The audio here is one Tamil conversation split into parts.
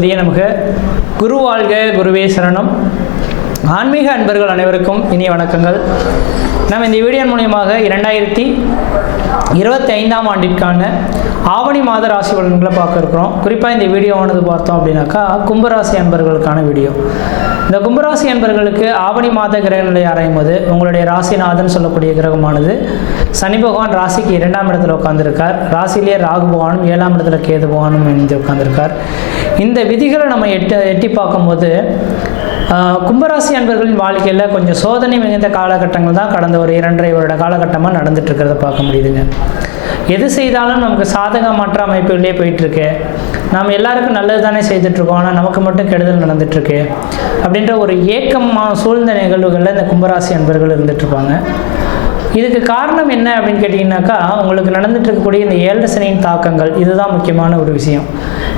பார்வதியே நமக்கு. குரு வாழ்க, குருவே சரணம். ஆன்மீக அன்பர்கள் அனைவருக்கும் இனிய வணக்கங்கள். நம்ம இந்த வீடியோ மூலியமாக 2025ஆம் ஆண்டிற்கான ஆவணி மாத ராசி பலன்களை பார்க்க இருக்கிறோம். குறிப்பாக இந்த வீடியோவானது பார்த்தோம் அப்படின்னாக்கா கும்பராசி அன்பர்களுக்கான வீடியோ. இந்த கும்பராசி அன்பர்களுக்கு ஆவணி மாத கிரக நிலை ஆராயும் போது உங்களுடைய ராசிநாதன் சொல்லக்கூடிய கிரகமானது சனி பகவான் ராசிக்கு 2ஆம் இடத்துல உட்கார்ந்துருக்கார். ராசியிலே ராகு பகவானும் 7ஆம் இடத்துல கேது பகவானும் இணைந்து உட்கார்ந்துருக்கார். இந்த விதிகளை நம்ம எட்டி பார்க்கும்போது கும்பராசி அன்பர்களின் வாழ்க்கையில் கொஞ்சம் சோதனை மிகுந்த காலகட்டங்கள் தான் கடந்த ஒரு 2.5 வருட காலகட்டமாக நடந்துட்டு இருக்கிறத பார்க்க முடியுதுங்க. எது செய்தாலும் நமக்கு சாதகமற்ற அமைப்புகளே போயிட்டுருக்கு. நாம் எல்லாருக்கும் நல்லது தானே செய்துட்ருக்கோம், ஆனால் நமக்கு மட்டும் கெடுதல் நடந்துட்டுருக்கு அப்படின்ற ஒரு ஏக்கமான சூழ்ந்த நிகழ்வுகளில் இந்த கும்பராசி அன்பர்கள் இருந்துகிட்ருப்பாங்க. இதுக்கு காரணம் என்ன அப்படின்னு கேட்டிங்கனாக்கா, உங்களுக்கு நடந்துட்டு இருக்கக்கூடிய இந்த 7 சனியின் தாக்கங்கள், இதுதான் முக்கியமான ஒரு விஷயம்.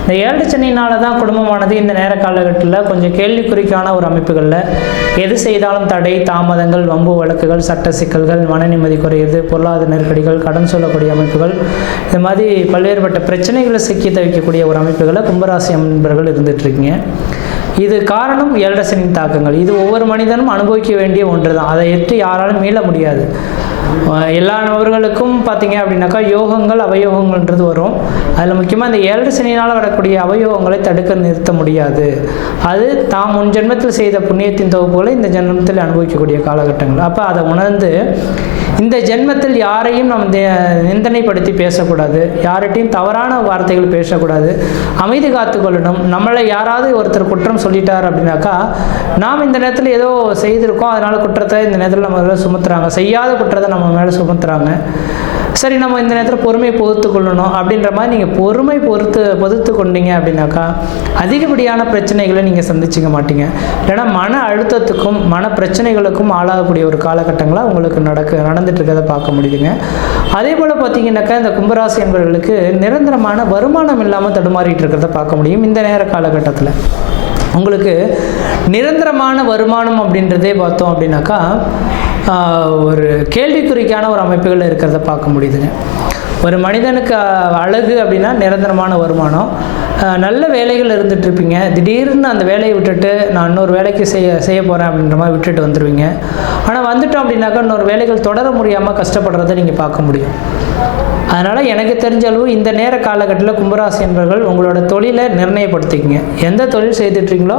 இந்த 7 சனியினால தான் குடும்பமானது இந்த நேர காலகட்டத்தில் கொஞ்சம் கேள்விக்குறிக்கான ஒரு அமைப்புகளில் எது செய்தாலும் தடை, தாமதங்கள், வம்பு வழக்குகள், சட்ட சிக்கல்கள், மன நிம்மதி குறையிறது, பொருளாதார நெருக்கடிகள், கடன் சொல்லக்கூடிய அமைப்புகள், இது மாதிரி பல்வேறுபட்ட பிரச்சனைகளை சிக்கி தவிக்கக்கூடிய ஒரு அமைப்புகளை கும்பராசி அன்பர்கள் இருந்துகிட்ருக்கீங்க. இது காரணம் 7 சனியின் தாக்கங்கள். இது ஒவ்வொரு மனிதனும் அனுபவிக்க வேண்டிய ஒன்று தான். அதை எட்டு யாராலும் மீள முடியாது. எல்லா நபர்களுக்கும் பார்த்தீங்க அப்படின்னாக்கா யோகங்கள் அவயோகங்கள்ன்றது வரும். அதில் முக்கியமாக இந்த 7 சனியினால் வரக்கூடிய அவயோகங்களை தடுக்க நிறுத்த முடியாது. அது தாம் முன் ஜென்மத்தில் செய்த புண்ணியத்தின் தொகுப்புகளை இந்த ஜென்மத்தில் அனுபவிக்கக்கூடிய காலகட்டங்கள். அப்போ அதை உணர்ந்து இந்த ஜென்மத்தில் யாரையும் நம் நிந்தனைப்படுத்தி பேசக்கூடாது, யார்கிட்டையும் தவறான வார்த்தைகள் பேசக்கூடாது, அமைதி காத்துக்கொள்ளணும். நம்மளை யாராவது ஒருத்தர் குற்றம் சொல்லிட்டார் அப்படின்னாக்கா, நாம் இந்த நேரத்தில் ஏதோ செய்திருக்கோம், அதனால் குற்றத்தை இந்த நேரத்தில் நம்ம மேலே சுமத்துறாங்க, செய்யாத குற்றத்தை நம்ம மேலே சுமத்துறாங்க. சரி, நம்ம இந்த நேரத்தில் பொறுமையை பொறுத்து கொள்ளணும் அப்படின்ற மாதிரி நீங்கள் பொறுமை பொறுத்து கொண்டீங்க அப்படின்னாக்கா அதிகப்படியான பிரச்சனைகளை நீங்கள் சந்திச்சிக்க மாட்டீங்க. ஏன்னா மன அழுத்தத்துக்கும் மன பிரச்சனைகளுக்கும் ஆளாகக்கூடிய ஒரு காலகட்டங்களாக உங்களுக்கு நடந்துட்டு இருக்கிறத பார்க்க முடியுதுங்க. அதே போல் பார்த்தீங்கன்னாக்கா இந்த கும்பராசி என்பவர்களுக்கு நிரந்தரமான வருமானம் இல்லாமல் தடுமாறிட்டு இருக்கிறத பார்க்க முடியும். இந்த நேர காலகட்டத்தில் உங்களுக்கு நிரந்தரமான வருமானம் அப்படின்றதே பார்த்தோம் அப்படின்னாக்கா ஒரு கேள்விக்குறிக்கான ஒரு அமைப்புகள் இருக்கிறத பார்க்க முடியுதுங்க. ஒரு மனிதனுக்கு அழகு அப்படின்னா நிரந்தரமான வருமானம். நல்ல வேலைகள் இருந்துகிட்ருப்பீங்க, திடீர்னு அந்த வேலையை விட்டுட்டு நான் இன்னொரு வேலைக்கு செய்ய போகிறேன் அப்படின்ற மாதிரி விட்டுட்டு வந்துடுவீங்க. ஆனால் வந்துட்டோம் அப்படின்னாக்கா இன்னொரு வேலைகள் தொடர முடியாமல் கஷ்டப்படுறதை நீங்கள் பார்க்க முடியும். அதனால் எனக்கு தெரிஞ்ச அளவு இந்த நேர காலகட்டத்தில் கும்பராசி என்பவர்கள் உங்களோட தொழிலை நிர்ணயப்படுத்திக்கிங்க. எந்த தொழில் செய்துட்ருக்கீங்களோ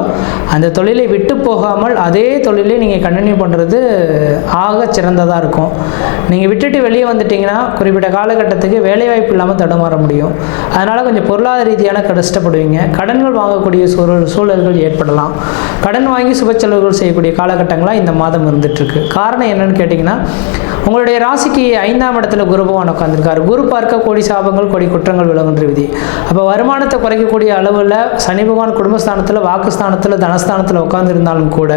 அந்த தொழிலை விட்டு போகாமல் அதே தொழிலை நீங்கள் கண்டினியூ பண்ணுறது ஆக சிறந்ததாக இருக்கும். நீங்கள் விட்டுட்டு வெளியே வந்துட்டிங்கன்னா குறிப்பிட்ட காலகட்டத்துக்கு வேலைவாய்ப்பு இல்லாமல் தடுமாற முடியும். அதனால் கொஞ்சம் பொருளாதார ரீதியான கஷ்டப்படுவீங்க. கடன்கள் வாங்கக்கூடிய சூழல்கள் ஏற்படலாம். கடன் வாங்கி சுப செலவுகள் செய்யக்கூடிய காலகட்டங்களாக இந்த மாதம் இருந்துகிட்ருக்கு. காரணம் என்னன்னு கேட்டிங்கன்னா, உங்களுடைய ராசிக்கு 5ஆம் இடத்துல குரு பகவான் உட்காந்துருக்காரு. குரு பார்க்க கோடி சாபங்கள் கோடி குற்றங்கள் விலகுன்ற விதி. அப்போ வருமானத்தை குறைக்கக்கூடிய அளவில் சனி பகவான் குடும்பஸ்தானத்தில், வாக்குஸ்தானத்தில், தனஸ்தானத்தில் உட்காந்துருந்தாலும் கூட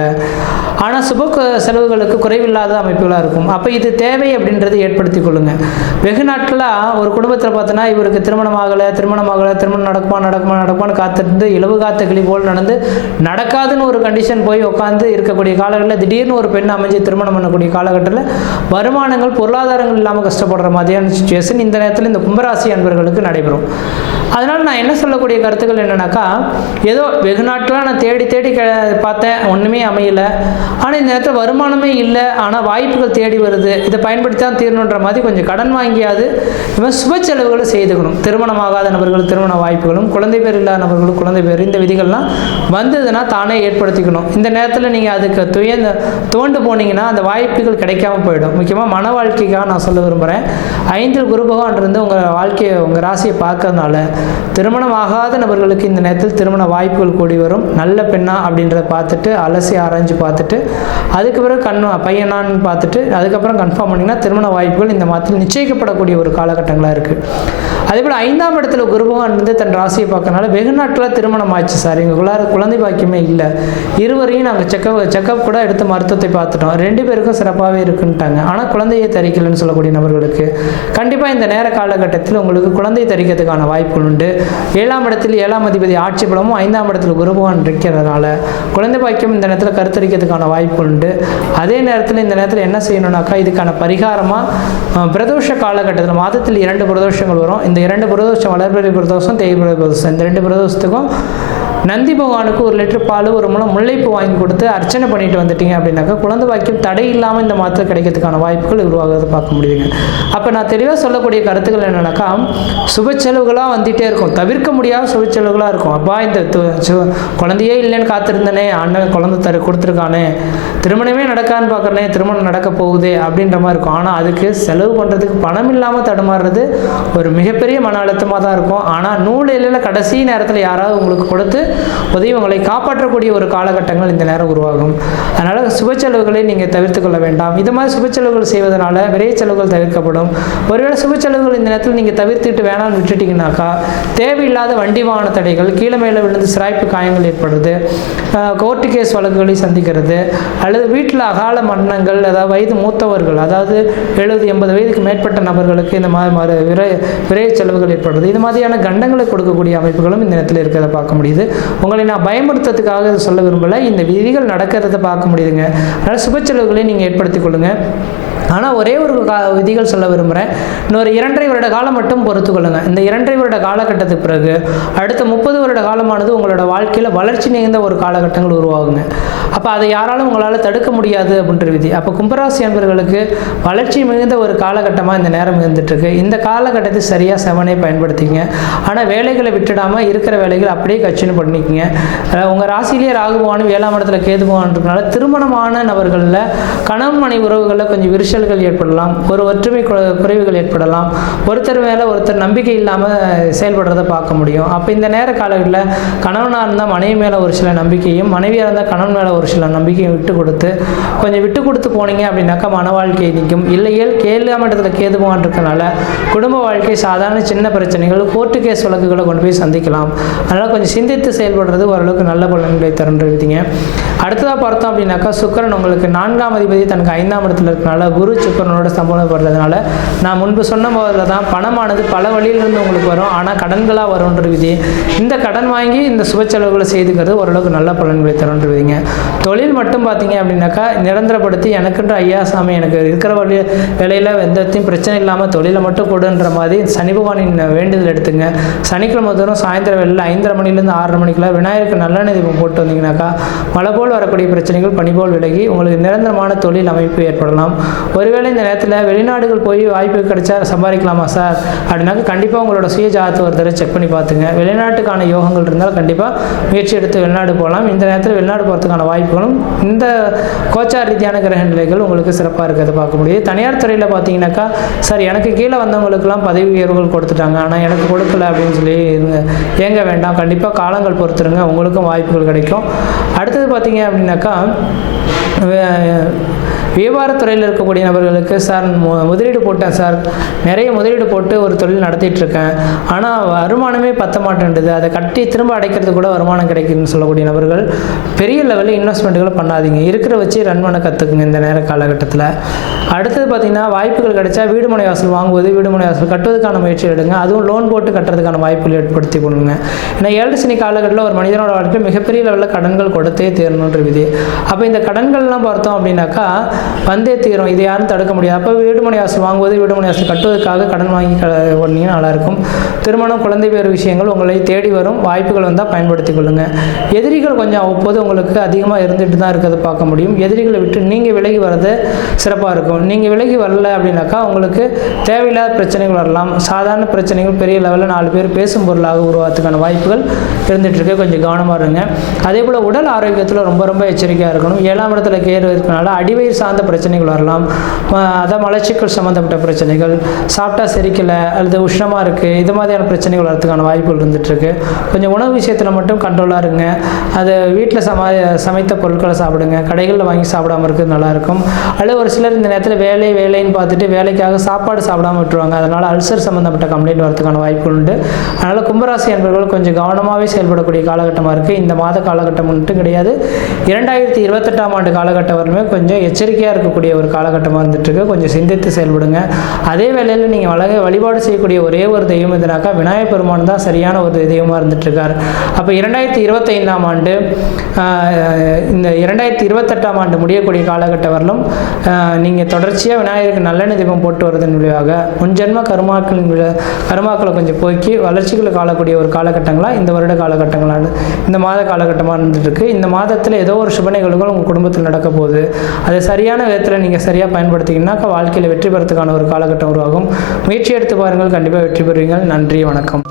ஆனால் சுப செலவுகளுக்கு குறைவில்லாத அமைப்புகளாக இருக்கும். அப்போ இது தேவை அப்படின்றத ஏற்படுத்தி கொள்ளுங்க. வெகு நாட்களாக ஒரு குடும்பத்தில் பார்த்தோன்னா இவருக்கு திருமணம் ஆகலை, திருமணம் நடக்குமான்னு காத்திருந்து இலவு காத்த கிளி போல் நடக்காதுன்னு ஒரு கண்டிஷன் போய் உட்காந்து இருக்கக்கூடிய காலகட்டத்தில் திடீர்னு ஒரு பெண் அமைஞ்சு திருமணம் பண்ணக்கூடிய காலகட்டத்தில் வருமானங்கள் பொருளாதாரங்கள் இல்லாமல் கஷ்டப்படுற மாதிரியான சுச்சுவேஷன் இந்த நேரத்தில் இந்த கும்பராசி அன்பர்களுக்கு நடைபெறும். அதனால் நான் என்ன சொல்லக்கூடிய கருத்துக்கள் என்னன்னாக்கா, ஏதோ வெகு நாட்களாக நான் தேடி பார்த்தேன், ஒன்றுமே அமையலை. ஆனால் இந்த நேரத்தில் வருமானமே இல்லை, ஆனால் வாய்ப்புகள் தேடி வருது, இதை பயன்படுத்தி தான் தீரணுன்ற மாதிரி கொஞ்சம் கடன் வாங்கியாவது இவன் சுப செலவுகளை செய்துக்கணும். திருமணமாகாத நபர்கள் திருமண வாய்ப்புகளும், குழந்தை பேர் இல்லாத நபர்களும் குழந்தை பேர், இந்த விதிகள்லாம் வந்ததுன்னா தானே ஏற்படுத்திக்கணும். இந்த நேரத்தில் நீங்கள் அதுக்கு துவண்டு போனீங்கன்னா அந்த வாய்ப்புகள் கிடைக்காம போயிடும். முக்கியமாக மன வாழ்க்கைக்காக நான் சொல்ல விரும்புகிறேன். 5 குரு பகவான் இருந்து உங்கள் ராசியை பார்க்கறதுனால திருமணம் ஆகாத நபர்களுக்கு இந்த நேரத்தில் திருமண வாய்ப்புகள் கூடி வரும். நல்ல பெண்ணா அப்படின்றத பார்த்துட்டு அலசி ஆராய்ஞ்சு பார்த்துட்டு அதுக்கு பிறகு பையனான்னு பார்த்துட்டு அதுக்கப்புறம் கன்ஃபார்ம் பண்ணிங்கன்னா திருமண வாய்ப்புகள் இந்த மாதத்தில் நிச்சயிக்கப்படக்கூடிய ஒரு காலகட்டங்களாக இருக்குது. அதேபோல் 5ஆம் இடத்துல குரு பகவான் இருந்து தன் ராசியை பார்க்கறதுனால வெகு நாட்களாக திருமணம் ஆச்சு சார், எங்களுக்குள்ளார குழந்தை பாக்கியமே இல்லை, இருவரையும் நாங்கள் செக்கப் கூட எடுத்து மருத்துவத்தை பார்த்துட்டோம், 2 பேருக்கும் சிறப்பாகவே இருக்குன்ட்டாங்க, ஆனால் குழந்தையை தரிக்கலைன்னு சொல்லக்கூடிய நபர்களுக்கு கண்டிப்பாக இந்த நேர காலகட்டத்தில் உங்களுக்கு குழந்தை தரிக்கிறதுக்கான வாய்ப்புகள் உண்டு. 7ஆம் இடத்தில் 7ஆம் அதிபதி ஆட்சி பலமும் 5ஆம் இடத்துல குரு பகவான் இருக்கிறதுனால குழந்தை பாக்கியம் இந்த நேரத்தில் கருத்தரிக்கிறதுக்கான வாய்ப்புகள் உண்டு. அதே நேரத்தில் இந்த நேரத்தில் என்ன செய்யணும்னாக்கா, இதுக்கான பரிகாரமாக பிரதோஷ காலகட்டத்தில் மாதத்தில் 2 பிரதோஷங்கள் வரும். இந்த 2 பிரதோஷம் வளர்பிறை பிரதோஷம், தேய்பிறை பிரதோஷம், இந்த 2 பிரதோஷத்துக்கும் நந்தி பகவானுக்கு 1 லிட்டர் பால், 1 முழம் முல்லைப்பூ வாங்கி கொடுத்து அர்ச்சனை பண்ணிட்டு வந்துட்டீங்க அப்படின்னாக்கா குழந்தை பாக்கியம் தடை இல்லாமல் இந்த மாதத்தில் கிடைக்கிறதுக்கான வாய்ப்புகள் உருவாகிறத பார்க்க முடியுதுங்க. அப்போ நான் தெளிவாக சொல்லக்கூடிய கருத்துக்கள் என்னன்னாக்கா, சுப செலவுகளாக வந்துகிட்டே இருக்கும், தவிர்க்க முடியாத சுப செலவுகளாக இருக்கும். அப்பா இந்த குழந்தையே இல்லைன்னு காத்திருந்தனே, அண்ணன் குழந்தை கொடுத்துருக்கானே, திருமணமே நடக்கான்னு பார்க்குறனே, திருமணம் நடக்க போகுது அப்படின்ற மாதிரி இருக்கும். ஆனால் அதுக்கு செலவு பண்ணுறதுக்கு பணம் இல்லாமல் தடுமாறுறது ஒரு மிகப்பெரிய மன அழுத்தமாக தான் இருக்கும். ஆனால் நூலில் கடைசி நேரத்தில் யாராவது உங்களுக்கு கொடுத்து உதவி உங்களை காப்பாற்றக்கூடிய ஒரு காலகட்டங்கள் இந்த நேரம் உருவாகும். அதனால் சுப செலவுகளை நீங்கள் தவிர்த்து கொள்ள வேண்டாம். இது மாதிரி சுப செலவுகள் செய்வதனால விரைய செலவுகள் தவிர்க்கப்படும். ஒருவேளை சுப செலவுகள் இந்த நேரத்தில் நீங்கள் தவிர்த்துட்டு வேணாம்னு விட்டுட்டீங்கன்னாக்கா தேவையில்லாத வண்டி வாகன தடைகள், கீழே மேலே விழுந்து சிராய்ப்பு காயங்கள் ஏற்படுறது, கோர்ட்டு கேஸ் வழக்குகளை சந்திக்கிறது, அல்லது வீட்டில் அகால மரணங்கள், அதாவது வயது மூத்தவர்கள், அதாவது 70-80 வயதுக்கு மேற்பட்ட நபர்களுக்கு இந்த மாதிரி விரைய செலவுகள் ஏற்படுறது, இது மாதிரியான கண்டங்களை கொடுக்கக்கூடிய அமைப்புகளும் இந்த நேரத்தில் இருக்கிறத பார்க்க முடியுது. உங்களை நான் பயமுறுத்துறதுக்காக சொல்ல விரும்பலை, இந்த விதிகள் நடக்கிறத பார்க்க முடியுதுங்க. அதனால் சுப செலவுகளை நீங்கள் ஏற்படுத்திக் கொள்ளுங்கள். ஆனால் ஒரே ஒரு விதிகள் சொல்ல விரும்புகிறேன். இன்னொரு 2.5 வருட காலம் மட்டும் பொறுத்து கொள்ளுங்கள். இந்த 2.5 வருட காலகட்டத்துக்கு பிறகு அடுத்த 30 வருட காலமானது உங்களோட வாழ்க்கையில் வளர்ச்சி நிறைந்த ஒரு காலகட்டங்கள் உருவாகுங்க. அப்போ அதை யாராலும் உங்களால் தடுக்க முடியாது அப்படின்ற விதி. அப்போ கும்பராசி அன்பர்களுக்கு வளர்ச்சி மிகுந்த ஒரு காலகட்டமாக இந்த நேரம் இருந்துகிட்ருக்கு. இந்த காலகட்டத்தை சரியாக செவனே பயன்படுத்திங்க. ஆனால் வேலைகளை விட்டுடாமல் இருக்கிற வேலைகள் அப்படியே கச்சின்னு பண்ணிக்கங்க. உங்கள் ராசியிலேயே ராகுபவானும் 7ஆம் இடத்துல கேதுபவான்றதுனால திருமணமான நபர்களில் கணவன் மனைவி உறவுகளில் கொஞ்சம் விரிசல்கள் ஏற்படலாம், ஒரு ஒற்றுமை குறைவுகள் ஏற்படலாம், ஒருத்தர் மேலே ஒருத்தர் நம்பிக்கை இல்லாமல் செயல்படுறதை பார்க்க முடியும். அப்போ இந்த நேர காலங்களில் கணவனாக இருந்தால் மனைவி மேலே ஒரு சில நம்பிக்கையும், மனைவியாக இருந்தால் கணவன் மேலே ஒரு சில நம்பிக்கையும் விட்டு கொடுத்து போனீங்க அப்படின்னாக்கா மன வாழ்க்கை நிற்கும். இல்லையேல் 7ஆம் இடத்துல கேதுபவான் இருக்கனால குடும்ப வாழ்க்கை சாதாரண சின்ன பிரச்சனைகள், கோர்ட்டு கேஸ் வழக்குகளை கொண்டு போய் சந்திக்கலாம். அதனால் கொஞ்சம் சிந்தித்து செயல்படுறது ஓரளவுக்கு நல்ல பலன்களை தருன்றீங்க. அடுத்ததாக பார்த்தோம் அப்படின்னாக்கா சுக்கிரன் உங்களுக்கு 4ஆம் அதிபதி தனக்கு 5ஆம் இடத்துல இருக்கனால குரு சுக்கிரனோட சம்பந்தப்படுறதுனால நான் முன்பு சொன்ன போதில் தான் பணமானது பல வழியிலிருந்து உங்களுக்கு வரும், ஆனால் கடன்களாக வரும்ன்ற விதி. இந்த கடன் வாங்கி இந்த சுப செலவுகளை செய்துக்கிறது ஓரளவுக்கு நல்ல பலன்களை தரும்ன்ற விதிங்க. தொழில் மட்டும் பார்த்தீங்க அப்படின்னாக்கா நிரந்தரப்படுத்தி எனக்குன்ற ஐயா சாமி எனக்கு இருக்கிற வேலையில் எந்தத்தையும் பிரச்சனை இல்லாமல் தொழிலை மட்டும் கொடுன்ற மாதிரி சனி பகவானின் வேண்டுதல் எடுத்துங்க. சனிக்கிழமை தோறும் சாயந்தரம் வேலையில் 5:30 மணிலேருந்து 6:30 மணிக்குள்ள விநாயகருக்கு நல்லெண்ணெய் தீபம் போட்டு வந்தீங்கன்னாக்கா மழை போல் வரக்கூடிய பிரச்சனைகள் பனி போல் விலகி உங்களுக்கு நிரந்தரமான தொழில் அமைப்பு ஏற்படலாம். ஒருவேளை இந்த நேரத்தில் வெளிநாடுகள் போய் வாய்ப்பு கிடைச்சா சம்பாதிக்கலாமா சார் அப்படின்னாக்க கண்டிப்பாக உங்களோட சுய ஜாதகத்தை ஒரு தடவை செக் பண்ணி பார்த்துங்க. வெளிநாட்டுக்கான யோகங்கள் இருந்தால் கண்டிப்பாக முயற்சி எடுத்து வெளிநாடு போகலாம். இந்த நேரத்தில் வெளிநாடு போகிறதுக்கான வாய்ப்புகளும் இந்த கோச்சார் ரீதியான கிரக நிலைகள் உங்களுக்கு சிறப்பாக இருக்கிறத பார்க்க முடியுது. தனியார் துறையில் பார்த்தீங்கன்னாக்கா சார் எனக்கு கீழே வந்தவங்களுக்கெல்லாம் பதவி உயர்வுகள் கொடுத்துட்டாங்க, ஆனால் எனக்கு கொடுக்கல அப்படின்னு சொல்லி ஏங்க வேண்டாம், கண்டிப்பாக காலங்கள் பொறுத்துருங்க, உங்களுக்கும் வாய்ப்புகள் கிடைக்கும். அடுத்தது பார்த்தீங்க அப்படின்னாக்கா வியாபாரத்துறையில் இருக்கக்கூடிய நபர்களுக்கு சார் முதலீடு போட்டேன் சார், நிறைய முதலீடு போட்டு ஒரு தொழில் நடத்திட்டுருக்கேன், ஆனால் வருமானமே பத்த மாட்டேன்டுது, அதை கட்டி திரும்ப அடைக்கிறது கூட வருமானம் கிடைக்குதுன்னு சொல்லக்கூடிய நபர்கள் பெரிய லெவலில் இன்வெஸ்ட்மெண்ட்டுகளை பண்ணாதீங்க, இருக்கிற வச்சு ரன் பண்ண கற்றுக்குங்க இந்த நேர காலகட்டத்தில். அடுத்தது பார்த்திங்கன்னா வாய்ப்புகள் கிடைச்சா வீடு மனை வாசல் வாங்குவது, வீடு மனை வாசல் கட்டுவதற்கான முயற்சி எடுங்க. அதுவும் லோன் போட்டு கட்டுறதுக்கான வாய்ப்புகள் ஏற்படுத்தி கொடுங்க. ஏன்னா 7 சனி காலகட்டத்தில் ஒரு மனிதனோட வாழ்க்கையில் மிகப்பெரிய லெவலில் கடன்கள் கொடுத்தே தீரணுன்ற விதி. அப்போ இந்த கடன்கள்லாம் பார்த்தோம் அப்படின்னாக்கா வந்தே தீரும், இது யாரும் தடுக்க முடியாது. அப்போ வீடு மனை வாசல் வாங்குவது, வீடு மனை வாசல் கட்டுவதற்காக கடன் வாங்கி ஒன்றிங்க நல்லாயிருக்கும். திருமணம், குழந்தை பேர் விஷயங்கள் உங்களை தேடி வரும், வாய்ப்புகள் வந்தால் பயன்படுத்தி கொள்ளுங்கள். எதிரிகள் கொஞ்சம் அவ்வப்போது உங்களுக்கு அதிகமாக இருந்துட்டு தான் இருக்கிறத பார்க்க முடியும். எதிரிகளை விட்டு நீங்கள் விலகி வர்றது சிறப்பாக இருக்கும். நீங்கள் விலகி வரல அப்படின்னாக்கா உங்களுக்கு தேவையில்லாத பிரச்சனைகள் வரலாம். சாதாரண பிரச்சனைகள் பெரிய லெவலில் 4 பேர் பேசும் பொருளாக உருவாகிறதுக்கான வாய்ப்புகள் இருந்துகிட்ருக்கு, கொஞ்சம் கவனமாக இருங்க. அதே போல் உடல் ஆரோக்கியத்தில் ரொம்ப ரொம்ப எச்சரிக்கையாக இருக்கணும். 7ஆம் இடத்துல கேது இருக்கனால அடிவயிறு சார்ந்த பிரச்சனைகள் வரலாம். அதான் மலச்சிக்கல் சம்மந்தப்பட்ட பிரச்சனைகள், சாப்பிட்டா செரிக்கலை அல்லது உஷ்ணமாக இருக்குது, இது மாதிரியான பிரச்சனைகள் வரதுக்கான வாய்ப்புகள் இருந்துகிட்ருக்கு. கொஞ்சம் உணவு விஷயத்தில் மட்டும் கண்ட்ரோலாக இருங்க. அது வீட்டில் சமைத்த பொருட்களை சாப்பிடுங்க, கடைகளில் வாங்கி சாப்பிடாமல் இருக்கிறது நல்லாயிருக்கும். அல்லது ஒரு சிலர் இந்த நேரத்தில் வேலைன்னு பார்த்துட்டு வேலைக்காக சாப்பாடு சாப்பிடாமல் விட்டுருவாங்க, அதனால் அல்சர் சம்மந்தப்பட்ட கம்ப்ளைண்ட் வரதுக்கான வாய்ப்புகள் உண்டு. அதனால் கும்பராசி என்பவர்கள் கொஞ்சம் கவனமாகவே செயல்படக்கூடிய காலகட்டமாக இருக்குது. இந்த மாத காலகட்டம் மட்டும் கிடையாது, 2028ஆம் ஆண்டு காலகட்டம் வரலுமே கொஞ்சம் எச்சரிக்கையாக இருக்கக்கூடிய ஒரு காலகட்டமாக இருந்துகிட்ருக்கு. கொஞ்சம் சிந்தித்து செயல்படுங்க. அதே வேளையில் நீங்கள் வழிபாடு செய்யக்கூடிய ஒரே ஒரு தெய்வம் எதுனாக்கா விநாயகர் பெருமான் தான் சரியான ஒரு தெய்வமாக இருந்துகிட்ருக்கார். அப்போ 2025ஆம் ஆண்டு இந்த 2028ஆம் ஆண்டு முடியக்கூடிய காலகட்டம் வரலும் நீங்கள் தொடர்ச்சியாக விநாயகருக்கு நல்லெண்ணெய் தீபம் போட்டு வருவதன் விளைவாக முன்ஜென்ம கருமாக்களை கொஞ்சம் போக்கி வளர்ச்சிகளை காணக்கூடிய ஒரு காலகட்டங்களாக இந்த வருட காலகட்டங்களான இந்த மாத காலகட்டமாக இருந்துகிட்ருக்கு. இந்த மாதத்தில் ஏதோ ஒரு சுப நிகழ்வுகள் உங்கள் குடும்பத்தில் நடக்க போகுது. அதை சரியான விதத்தில் நீங்கள் சரியாக பயன்படுத்திங்கன்னா வாழ்க்கையில் வெற்றி பெறத்துக்கான ஒரு காலகட்டம் உருவாகும். முயற்சி எடுத்து பாருங்கள், கண்டிப்பாக வெற்றி பெறுவீங்கள். நன்றி, வணக்கம்.